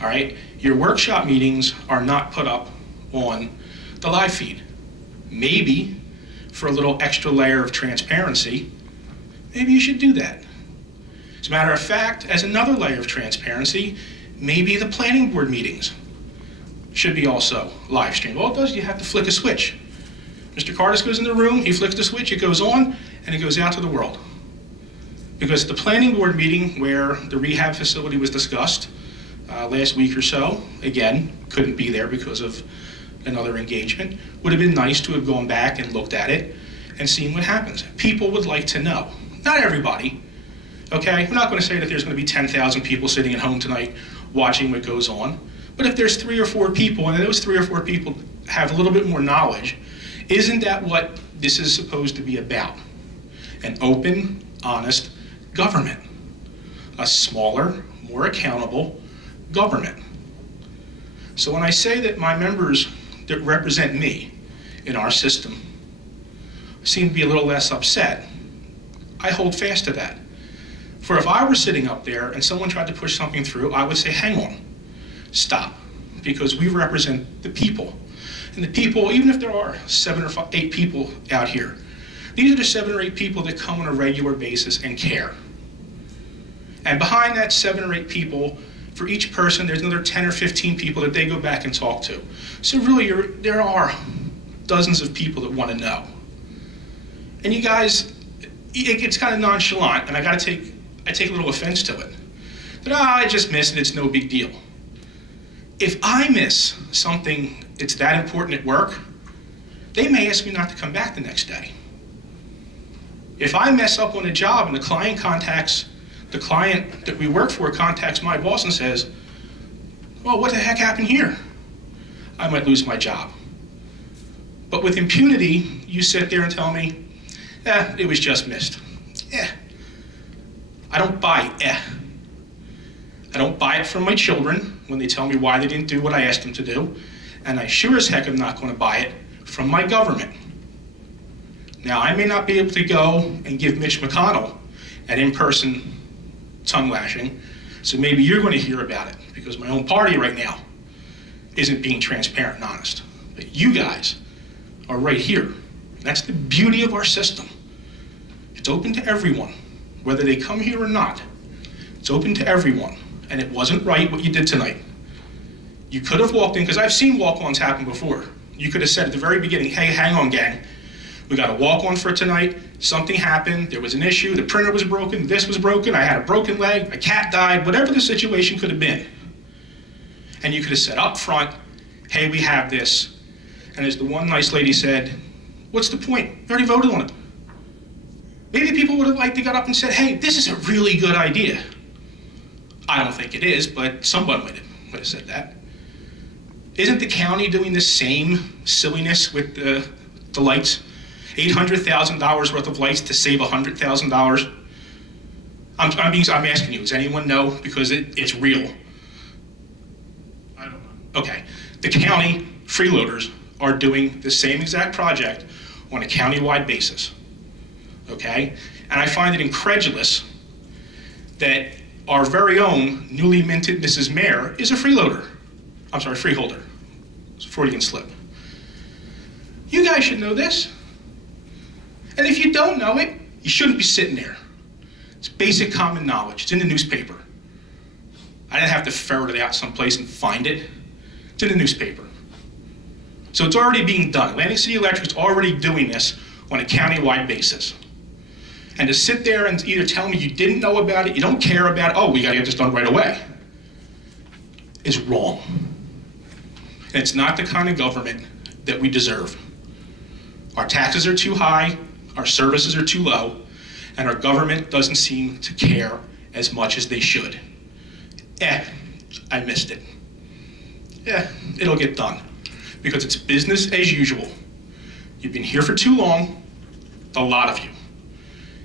all right? Your workshop meetings are not put up on the live feed. Maybe for a little extra layer of transparency, maybe you should do that. As a matter of fact, as another layer of transparency, maybe the planning board meetings should be also live streamed. All it does is you have to flick a switch. Mr. Cardis goes in the room, he flicks the switch, it goes on, and it goes out to the world. Because the planning board meeting where the rehab facility was discussed last week or so, again, couldn't be there because of another engagement, would have been nice to have gone back and looked at it and seen what happens. People would like to know. Not everybody, okay? We're not going to say that there's going to be 10,000 people sitting at home tonight watching what goes on, but if there's 3 or 4 people, and those 3 or 4 people have a little bit more knowledge, isn't that what this is supposed to be about? An open, honest government. A smaller, more accountable government. So when I say that my members that represent me in our system seem to be a little less upset, I hold fast to that. For if I were sitting up there and someone tried to push something through, I would say, hang on, stop, because we represent the people. And the people, even if there are 7 or 8 people out here, these are the 7 or 8 people that come on a regular basis and care. And behind that 7 or 8 people, for each person, there's another 10 or 15 people that they go back and talk to. So really, there are dozens of people that want to know. And you guys, it gets kind of nonchalant, and I take a little offense to it. That, I just missed it, it's no big deal. If I miss something that's that important at work, they may ask me not to come back the next day. If I mess up on a job and the client that we work for contacts my boss and says, well, what the heck happened here? I might lose my job. But with impunity, you sit there and tell me, it was just missed. I don't buy I don't buy it from my children when they tell me why they didn't do what I asked them to do, and I sure as heck am not going to buy it from my government. Now, I may not be able to go and give Mitch McConnell an in-person tongue lashing, so maybe you're going to hear about it, because my own party right now isn't being transparent and honest. But you guys are right here. That's the beauty of our system. It's open to everyone, whether they come here or not. It's open to everyone, and it wasn't right what you did tonight. You could have walked in, because I've seen walk-ons happen before. You could have said at the very beginning, hey, hang on, gang. We got a walk-on for tonight. Something happened. There was an issue. The printer was broken. This was broken. I had a broken leg. My cat died. Whatever the situation could have been. And you could have said up front, hey, we have this. And as the one nice lady said, what's the point? We already voted on it. Maybe people would have liked to got up and said, hey, this is a really good idea. I don't think it is, but someone would have said that. Isn't the county doing the same silliness with the lights? $800,000 worth of lights to save $100,000? I'm asking you, does anyone know? Because it's real. I don't know. Okay. The county freeloaders are doing the same exact project on a county-wide basis. Okay? And I find it incredulous that our very own newly minted Mrs. Mayor is a freeloader. I'm sorry, freeholder. It's a Freudian slip. You guys should know this. And if you don't know it, you shouldn't be sitting there. It's basic common knowledge. It's in the newspaper. I didn't have to ferret it out someplace and find it. It's in the newspaper. So it's already being done. Atlantic City Electric's already doing this on a county-wide basis. And to sit there and either tell me you didn't know about it, you don't care about it, oh, we gotta get this done right away, is wrong. And it's not the kind of government that we deserve. Our taxes are too high, our services are too low, and our government doesn't seem to care as much as they should. I missed it. It'll get done. Because it's business as usual. You've been here for too long, a lot of you.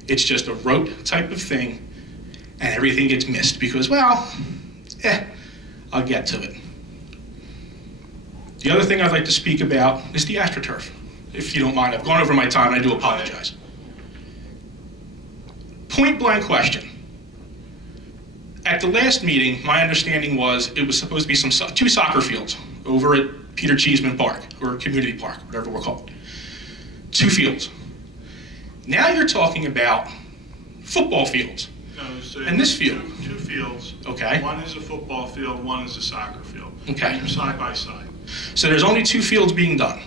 It's just a rote type of thing, and everything gets missed because, well, I'll get to it. The other thing I'd like to speak about is the AstroTurf. If you don't mind, I've gone over my time, and I do apologize. Point blank question. At the last meeting, my understanding was it was supposed to be two soccer fields over at Peter Cheeseman Park, or Community Park, whatever we're called. 2 fields. Now you're talking about football fields. No, so and this field. Two fields. Okay. One is a football field, one is a soccer field. Okay. They're side by side. So there's only 2 fields being done.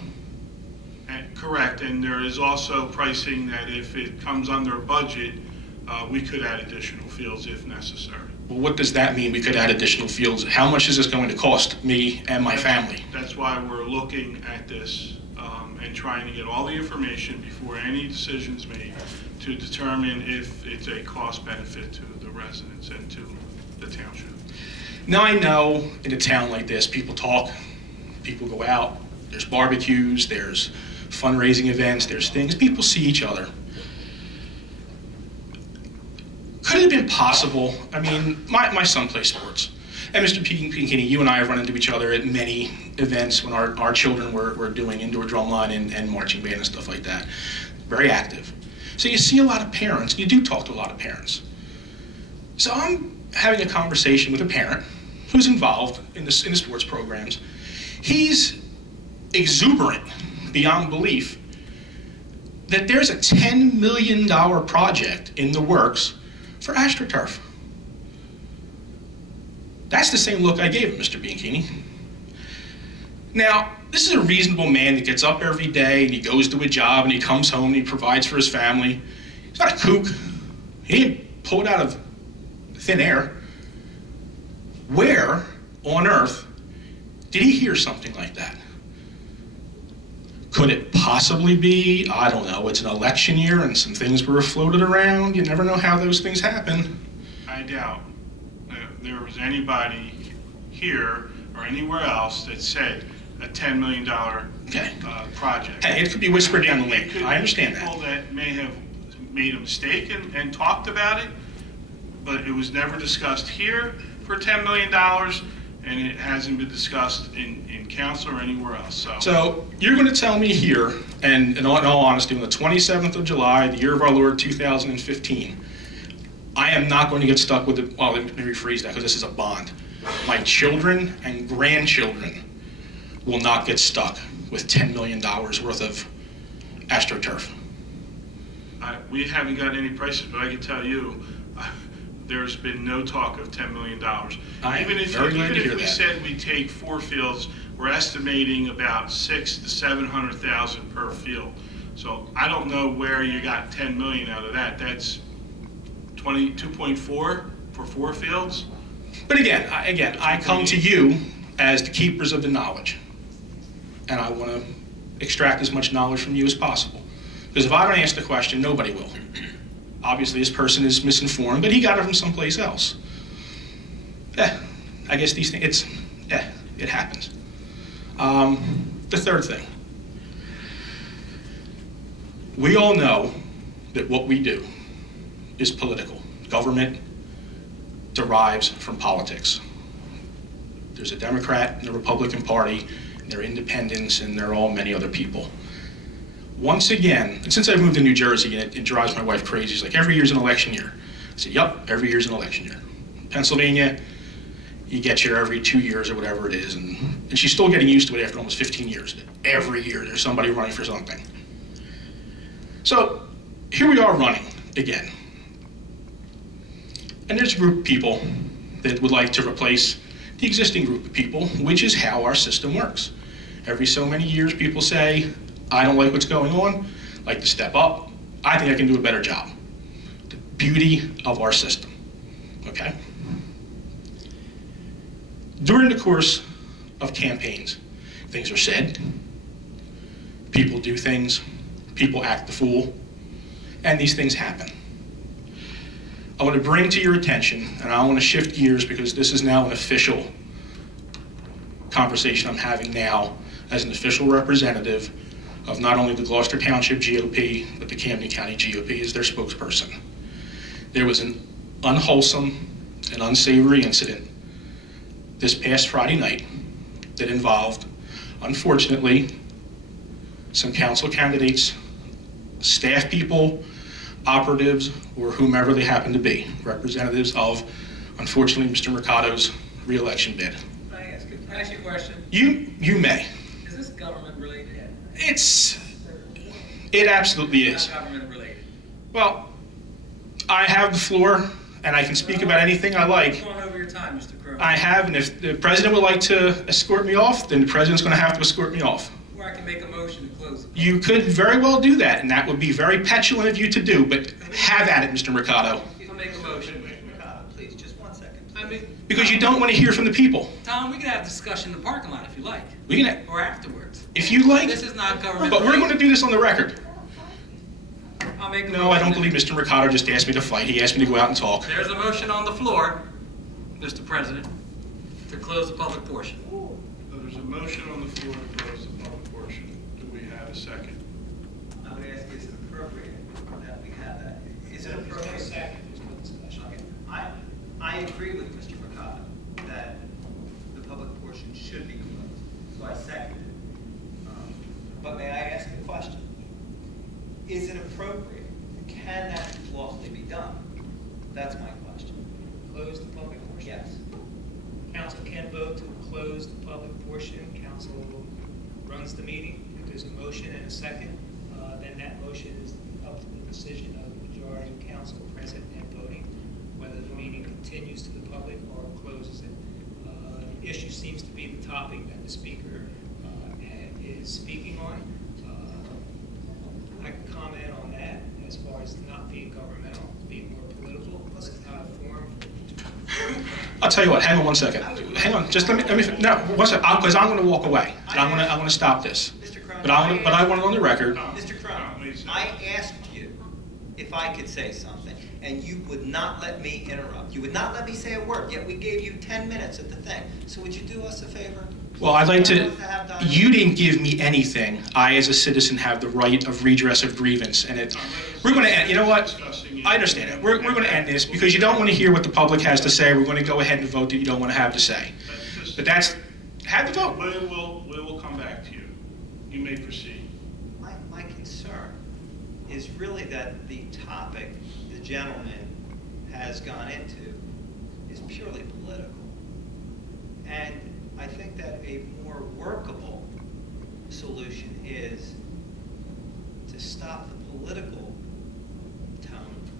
Correct, and there is also pricing that if it comes under budget, we could add additional fields if necessary. Well, what does that mean, we could add additional fields? How much is this going to cost me and my family? That's why we're looking at this and trying to get all the information before any decision's made to determine if it's a cost benefit to the residents and to the township. Now I know in a town like this, people talk, people go out, there's barbecues, there's fundraising events, there's things, people see each other. Could it have been possible, I mean, my son plays sports, and Mr. Pinkini, you and I have run into each other at many events when our children were doing indoor drumline and marching band and stuff like that. Very active. So you see a lot of parents, you do talk to a lot of parents. So I'm having a conversation with a parent who's involved in the sports programs. He's exuberant beyond belief that there's a $10 million project in the works for AstroTurf. That's the same look I gave him, Mr. Bianchini. Now, this is a reasonable man that gets up every day and he goes to a job and he comes home and he provides for his family. He's not a kook. He didn't pull it out of thin air. Where on earth did he hear something like that? Could it possibly be, I don't know, it's an election year and some things were floated around? You never know how those things happen. I doubt there was anybody here or anywhere else that said a $10 million project. Hey, it could be whispered down the lane. I understand that. People that may have made a mistake and talked about it, but it was never discussed here for $10 million, and it hasn't been discussed in council or anywhere else. So you're going to tell me here, and in all honesty, on the 27th of July, the year of our Lord 2015, I am not going to get stuck with it. Well, let me rephrase that because this is a bond. My children and grandchildren will not get stuck with $10 million worth of AstroTurf. We haven't gotten any prices, but I can tell you there's been no talk of $10 million. Even if we said we take 4 fields, we're estimating about $600,000 to $700,000 per field. So I don't know where you got $10 million out of that. That's 2.4 for 4 fields. But again, I come to you as the keepers of the knowledge, and I want to extract as much knowledge from you as possible. Because if I don't ask the question, nobody will. Obviously, this person is misinformed, but he got it from someplace else. I guess these things, it happens. The third thing. We all know that what we do is political. Government derives from politics. There's a Democrat and a Republican Party, and there are independents, and there are all many other people. Once again, and since I've moved to New Jersey, and it drives my wife crazy, she's like, every year's an election year. I said, yep, every year's an election year. Pennsylvania, you get here every 2 years or whatever it is, and she's still getting used to it after almost 15 years. Every year there's somebody running for something. So here we are running again. And there's a group of people that would like to replace the existing group of people, which is how our system works. Every so many years people say, I don't like what's going on, I'd like to step up, I think I can do a better job. The beauty of our system, okay? During the course of campaigns, things are said, people do things, people act the fool, and these things happen. I want to bring to your attention, and I want to shift gears because this is now an official conversation I'm having now as an official representative of not only the Gloucester Township GOP, but the Camden County GOP as their spokesperson. There was an unwholesome and unsavory incident this past Friday night that involved, unfortunately, some council candidates, staff people, operatives, or whomever they happen to be, representatives of unfortunately, Mr. Mercado's re-election bid. Can I ask you a question? You may. Is this government related? It absolutely is. Not government related. Well, I have the floor, and I can speak about anything I like. You're going over your time, Mr. Crowe. I have, and if the president would like to escort me off, then the president's going to have to escort me off. Or I can make a motion to close it. You could very well do that, and that would be very petulant of you to do, but have at it, Mr. Mercado. I'll make a motion. Mercado, please, just 1 second. Because you don't want to hear from the people. Tom, we can have a discussion in the parking lot if you like. We can, Or afterwards. if you like, This is not government. but we're going to do this on the record. I'll make a No, I don't believe Mr. Mercado just asked me to fight. He asked me to go out and talk. There's a motion on the floor, Mr. President, to close the public portion. So there's a motion on the floor to close the public portion. Do we have a second? I would ask, is it appropriate that we have that? Is it appropriate? Second, there's no discussion. Okay. I agree with Mr. Mercado that the public portion should be closed, so I second it. But may I ask a question? Is it appropriate? Can that lawfully be done? That's my question. Close the public portion? Yes. Council can vote to close the public portion. Council runs the meeting. If there's a motion and a second, then that motion is up to the decision of the majority of council present and voting, whether the meeting continues to the public or closes it. The issue seems to be the topic that the speaker is speaking on. I can comment on that as far as not being governmental, being more political. This is how I form. I'll tell you what, hang on 1 second. Hang on, just let me no, 1 second, because I'm going to walk away. And I'm going to stop this. Mr. Cronin, But I want it on the record. Mr. Cronin, I asked you if I could say something, and you would not let me interrupt. You would not let me say a word, yet we gave you 10 minutes at the thing. So would you do us a favor? Well, I'd like to, you didn't give me anything. I, as a citizen, have the right of redress of grievance. And we're going to end, you know what? I understand it. We're going to end this because you don't want to hear what the public has to say. We're going to go ahead and vote that you don't want to have to say. But that's, have the vote. We will come back to you. You may proceed. My concern is really that the topic the gentleman has gone into is purely political. And I think that a more workable solution is to stop the political tone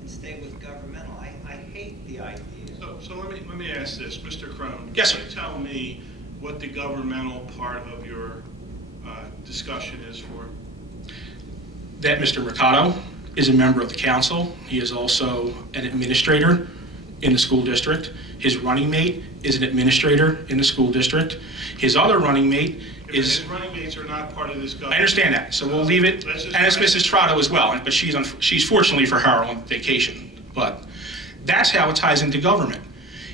and stay with governmental. I hate the idea. So let me ask this, Mr. Crone. Yes, sir. Can you tell me what the governmental part of your discussion is for? That Mr. Mercado is a member of the council. He is also an administrator in the school district. His running mate is an administrator in the school district. His other running mate is... His running mates are not part of this government. I understand that, so we'll leave it. And it's Mrs. Trotto as well, but she's fortunately for her on vacation. But that's how it ties into government.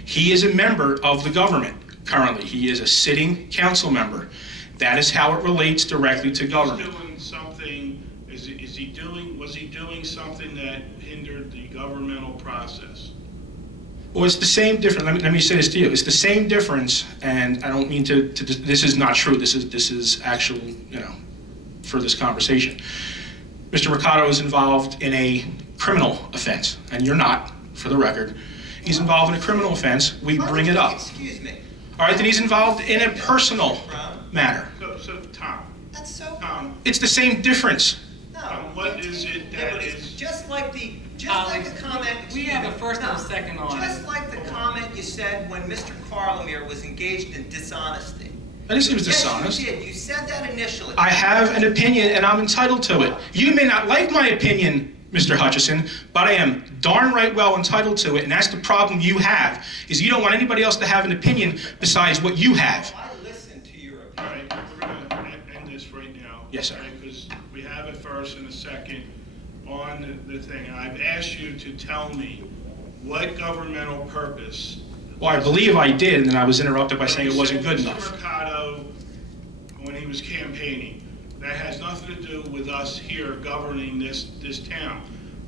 He is a member of the government currently. He is a sitting council member. That is how it relates directly to government. He's doing something, was he doing something that hindered the governmental process? Well, it's the same difference. Let me say this to you. It's the same difference, and I don't mean to this is not true. This is actual, for this conversation. Mr. Mercado is involved in a criminal offense, and you're not, for the record. He's involved in a criminal offense. We bring it up. Excuse me. All right, then he's involved in a personal matter. So Tom. That's so... Tom. It's the same difference. No. What is it that is... Just like the comment... We have a first and a second on it. Just like the comment you said when Mr. Carlemere was engaged in dishonesty. I didn't say it was dishonest. Yes, you did. You said that initially. I have an opinion, and I'm entitled to it. You may not like my opinion, Mr. Hutchison, but I am darn right well entitled to it, and that's the problem you have, is you don't want anybody else to have an opinion besides what you have. I listened to your opinion. All right, we're going to end this right now. Yes, sir. Because we have a first and a second on the thing. I've asked you to tell me what governmental purpose... Well, I believe I did, and then I was interrupted by saying it wasn't good enough. Mr. Mercado, when he was campaigning, that has nothing to do with us here governing this town.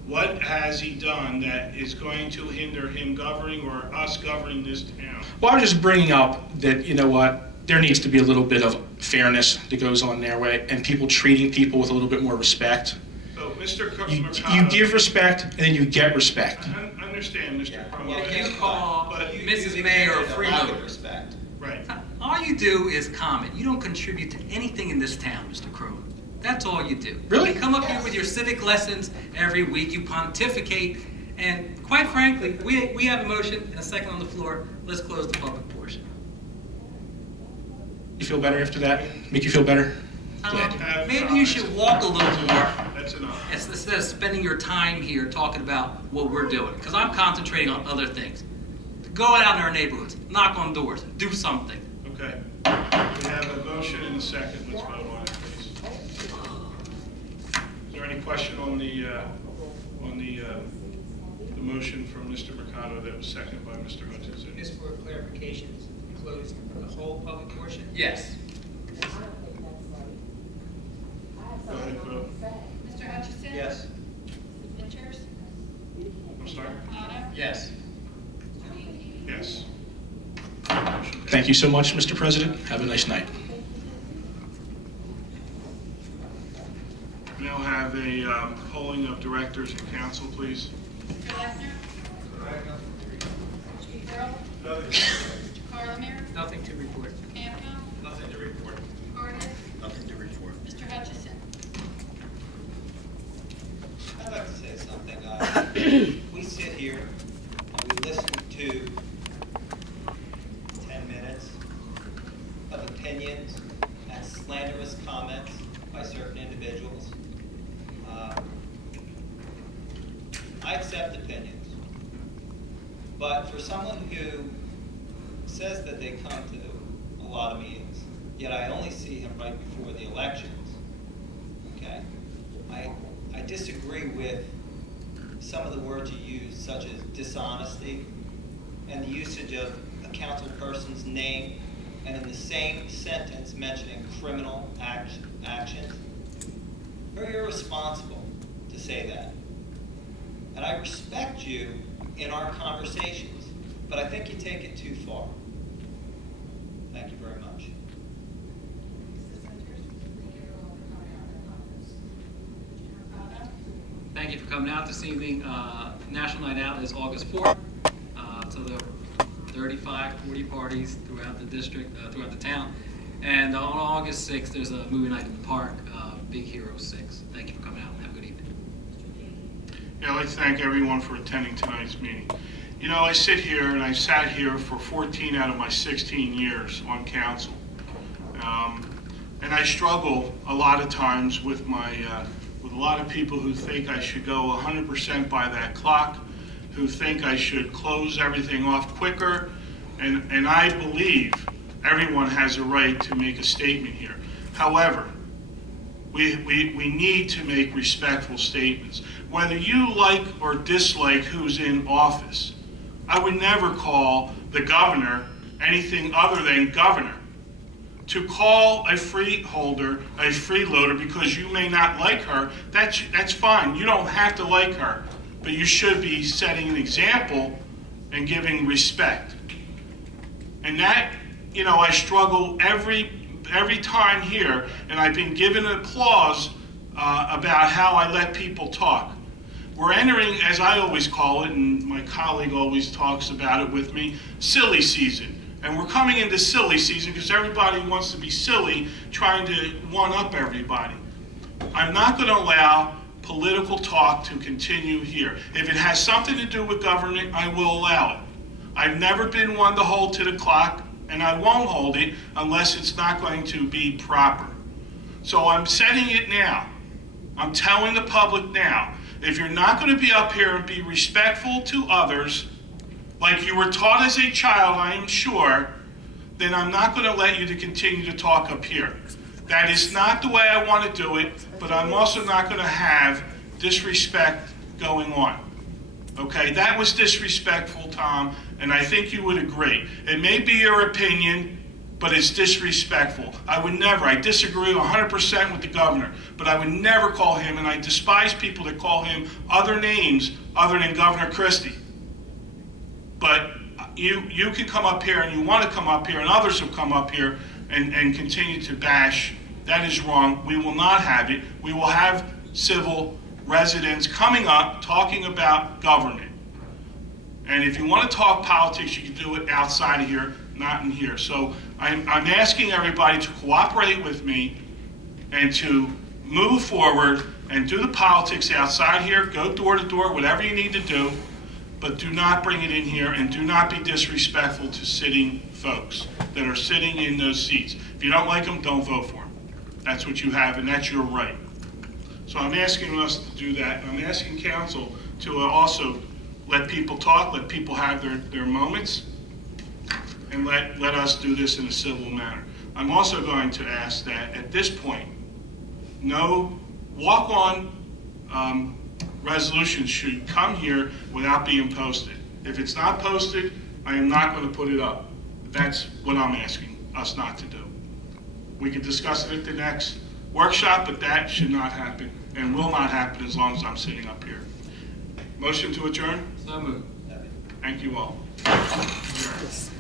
What has he done that is going to hinder him governing or us governing this town? Well, I was just bringing up that, you know what, there needs to be a little bit of fairness that goes on their way, and people treating people with a little bit more respect. So, Mr. You Mercado, give respect, and then you get respect. I understand, Mr. Cromwell. You call but Mrs. Mayor a freeloader. Respect. Right. All you do is comment. You don't contribute to anything in this town, Mr. Crowley. That's all you do. Really? You come up here with your civic lessons every week. You pontificate. And quite frankly, we have a motion and a second on the floor. Let's close the public portion. You feel better after that? Make you feel better? Glad. Maybe you should walk a little more. That's enough. Instead of spending your time here talking about what we're doing. Because I'm concentrating on other things. Go out in our neighborhoods. Knock on doors. Do something. Okay. We have a motion and a second. Let's vote on it, please. Is there any question on the motion from Mr. Mercado that was seconded by Mr. Hutchinson? Just for clarification, is it closed the whole public portion? Yes. Go ahead, vote. Mr. Hutchison? Yes. Winters? I'm sorry? Otto? Yes. Mr. Hanky? Yes. Thank you so much, Mr. President. Have a nice night. Now have a polling of directors and council, please. Mr. Leffner? Chief Earl? Mr. Carlemere? Nothing to report. Mr. Campbell? Nothing to report. Curtis? Nothing to report. Mr. Hutchison? I'd like to say something. We sit here and we listen to 10 minutes of opinions and slanderous comments by certain individuals. I accept opinions, but for someone who says that they come to a lot of meetings, yet I only see him right before the elections, okay? I disagree with some of the words you use, such as dishonesty and the usage of a council person's name and in the same sentence mentioning criminal actions. Very irresponsible to say that. And I respect you in our conversations, but I think you take it too far. Thank you very much. Thank you for coming out this evening. National Night Out is August 4th. So there are 35, 40 parties throughout the district, throughout the town. And on August 6th, there's a movie night in the park, Big Hero 6. Thank you for coming out. Have a good evening. Yeah, I'd like to thank everyone for attending tonight's meeting. You know, I sit here and I've sat here for 14 out of my 16 years on council. And I struggle a lot of times with with a lot of people who think I should go 100% by that clock, who think I should close everything off quicker, and I believe everyone has a right to make a statement here. However, we need to make respectful statements. Whether you like or dislike who's in office, I would never call the governor anything other than governor. To call a freeholder a freeloader because you may not like her, that's fine. You don't have to like her, but you should be setting an example and giving respect. And that, you know, I struggle every time here, and I've been given applause about how I let people talk. We're entering, as I always call it, and my colleague always talks about it with me, silly season. And we're coming into silly season because everybody wants to be silly, trying to one-up everybody. I'm not going to allow political talk to continue here. If it has something to do with government, I will allow it. I've never been one to hold to the clock, and I won't hold it unless it's not going to be proper. So I'm setting it now. I'm telling the public now, if you're not going to be up here and be respectful to others, like you were taught as a child, I am sure, then I'm not going to let you to continue to talk up here. That is not the way I want to do it, but I'm also not going to have disrespect going on. Okay, that was disrespectful, Tom, and I think you would agree. It may be your opinion, but it's disrespectful. I disagree 100% with the governor, but I would never call him, and I despise people that call him other names other than Governor Christie. But you can come up here and you want to come up here, and others have come up here and continue to bash. That is wrong. We will not have it. We will have civil residents coming up talking about government. And if you want to talk politics, you can do it outside of here, not in here. So I'm asking everybody to cooperate with me and to move forward and do the politics outside here, go door to door, whatever you need to do, but do not bring it in here and do not be disrespectful to sitting folks that are sitting in those seats. If you don't like them, don't vote for them. That's what you have, and that's your right. So I'm asking us to do that, and I'm asking council to also let people talk, let people have their moments, and let us do this in a civil manner. I'm also going to ask that at this point, no walk-on resolutions should come here without being posted. If it's not posted, I am not going to put it up. That's what I'm asking us not to do. We can discuss it at the next workshop, but that should not happen and will not happen as long as I'm sitting up here. Motion to adjourn? So moved. Thank you all. Adjourn.